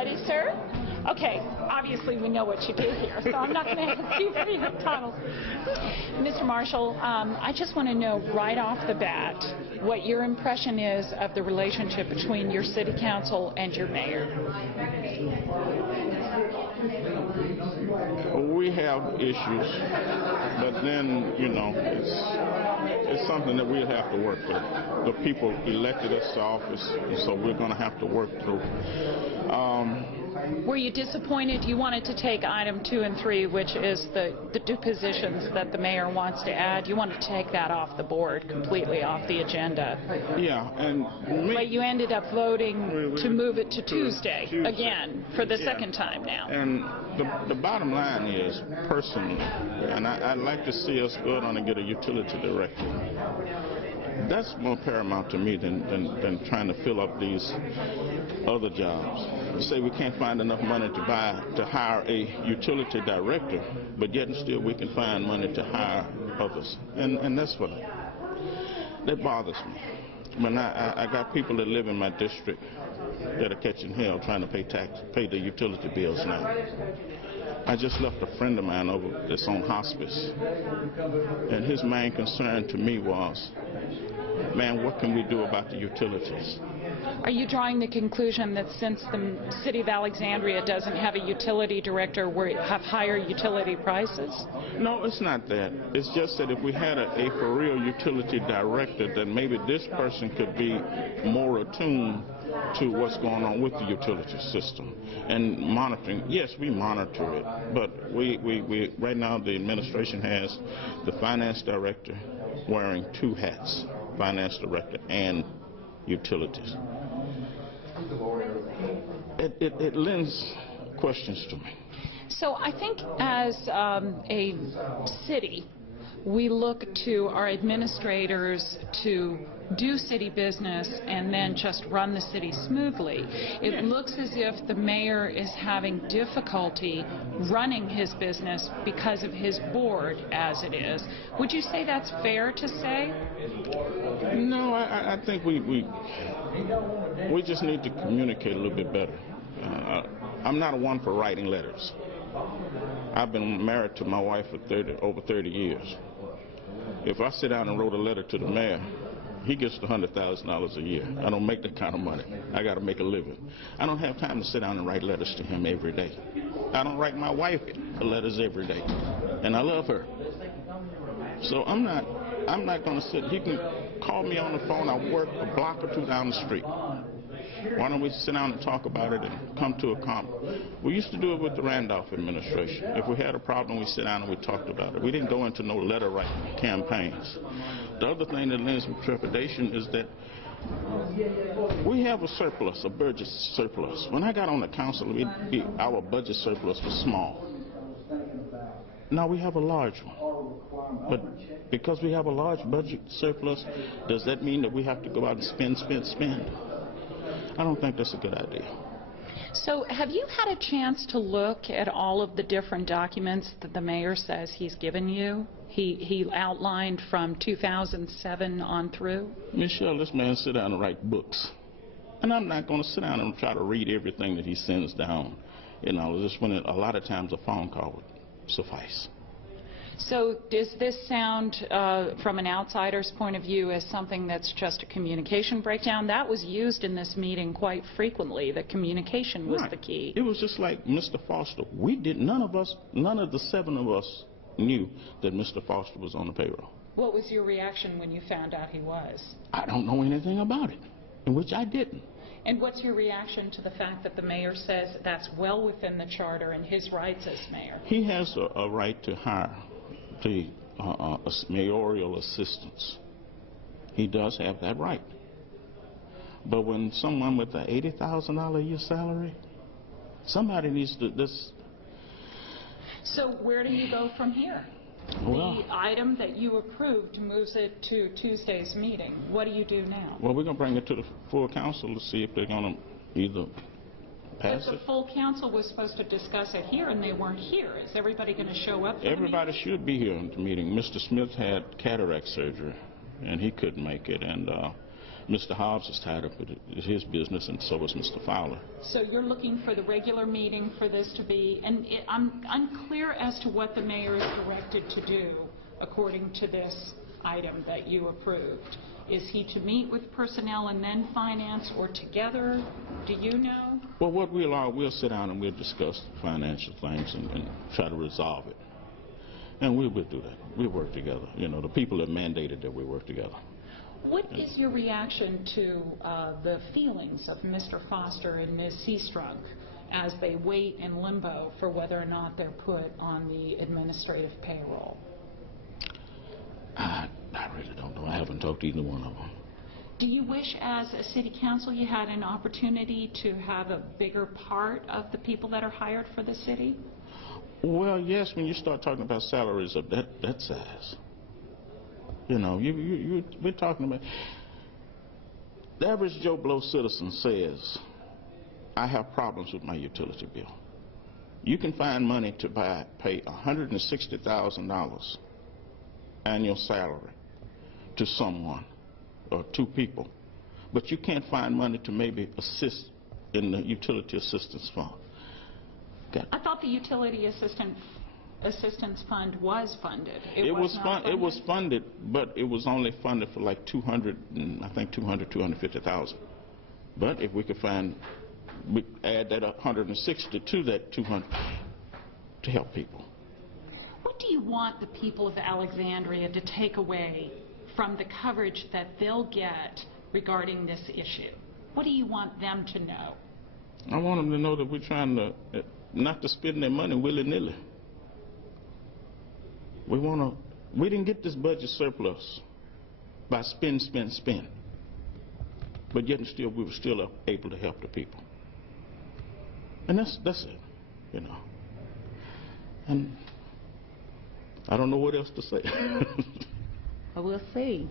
ready, sir? Okay, obviously we know what you do here, so I'm not going to ask you for your titles. Mr. Marshall, I just want to know right off the bat what your impression is of the relationship between your city council and your mayor. We have issues, but then, you know, it's something that we'll have to work through. The people elected us to office, so we're going to have to work through. Were you disappointed? You wanted to take item 2 and 3, which is the two positions that the mayor wants to add. You wanted to take that off the board, completely off the agenda. Yeah, and but you ended up voting to move it to Tuesday again for the second time now. And the bottom line is, personally, and I'd like to see us go on and get a utility director. That's more paramount to me than trying to fill up these other jobs. You say we can't find enough money to hire a utility director, but yet and still we can find money to hire others, and that's what that bothers me. When I got people that live in my district that are catching hell trying to pay the utility bills now. I just left a friend of mine over that's on hospice, and his main concern to me was, man, what can we do about the utilities? Are you drawing the conclusion that since the city of Alexandria doesn't have a utility director, we have higher utility prices? No, it's not that. It's just that if we had a for real utility director, then maybe this person could be more attuned to what's going on with the utility system and monitoring. Yes, we monitor it, but we right now the administration has the finance director wearing 2 hats, finance director and utilities. It lends questions to me. So I think as a city, we look to our administrators to do city business and then just run the city smoothly. It looks as if the mayor is having difficulty running his business because of his board as it is. Would you say that's fair to say? No, I think we just need to communicate a little bit better. I'm not one for writing letters. I've been married to my wife for over 30 years. If I sit down and wrote a letter to the mayor, he gets the $100,000 a year. I don't make that kind of money. I got to make a living. I don't have time to sit down and write letters to him every day. I don't write my wife letters every day, and I love her. So I'm not going to sit. He can call me on the phone. I work a block or 2 down the street. Why don't we sit down and talk about it and come to a compromise? We used to do it with the Randolph administration. If we had a problem, we sit down and we talked about it. We didn't go into no letter writing campaigns. The other thing that lends me trepidation is that we have a surplus, a budget surplus. When I got on the council, our budget surplus was small. Now we have a large one. But because we have a large budget surplus, does that mean that we have to go out and spend? I don't think that's a good idea. So have you had a chance to look at all of the different documents that the mayor says he's given you? He outlined from 2007 on through? Michelle, this man sit down and write books. And I'm not going to sit down and try to read everything that he sends down. You know, just when a lot of times a phone call would suffice. So does this sound, from an outsider's point of view, as something that's just a communication breakdown? That was used in this meeting quite frequently, that communication was the key. It was just like Mr. Foster. None of the 7 of us knew that Mr. Foster was on the payroll. What was your reaction when you found out he was? I don't know anything about it, in which I didn't. And what's your reaction to the fact that the mayor says that's well within the charter and his rights as mayor? He has a right to hire the mayoral assistants. He does have that right. But when someone with an $80,000 a year salary, somebody needs to So where do you go from here? Well, the item that you approved moves it to Tuesday's meeting. What do you do now? Well, we're going to bring it to the full council to see if they're going to either pass it. But the full council was supposed to discuss it here, and they weren't here. Is everybody going to show up? Everybody should be here in the meeting. Mr. Smith had cataract surgery, and he couldn't make it. And Mr. Hobbs is tied up with his business, and so is Mr. Fowler. So you're looking for the regular meeting for this to be, and I'm unclear as to what the mayor is directed to do according to this item that you approved. Is he to meet with personnel and then finance, or together? Do you know? Well, what we'll sit down and we'll discuss financial things and try to resolve it. And we will do that. We'll work together. You know, the people have mandated that we work together. What is your reaction to the feelings of Mr. Foster and Ms. Seastrunk as they wait in limbo for whether or not they're put on the administrative payroll? I really don't know. I haven't talked to either one of them. Do you wish, as a city council, you had an opportunity to have a bigger part of the people that are hired for the city? Well, yes, when you start talking about salaries of that size. You know, we're talking about... The average Joe Blow citizen says, I have problems with my utility bill. You can find money to pay $160,000 annual salary to someone or two people, but you can't find money to maybe assist in the utility assistance fund. I thought the utility assistance fund was funded. It was funded, but it was only funded for like 250,000. But if we could we add that 160 to that 200 to help people. What do you want the people of Alexandria to take away from the coverage that they'll get regarding this issue? What do you want them to know? I want them to know that we're trying to not to spend their money willy-nilly. We didn't get this budget surplus by spend. But yet and still, we were still able to help the people. And that's it, you know. And I don't know what else to say. We'll see.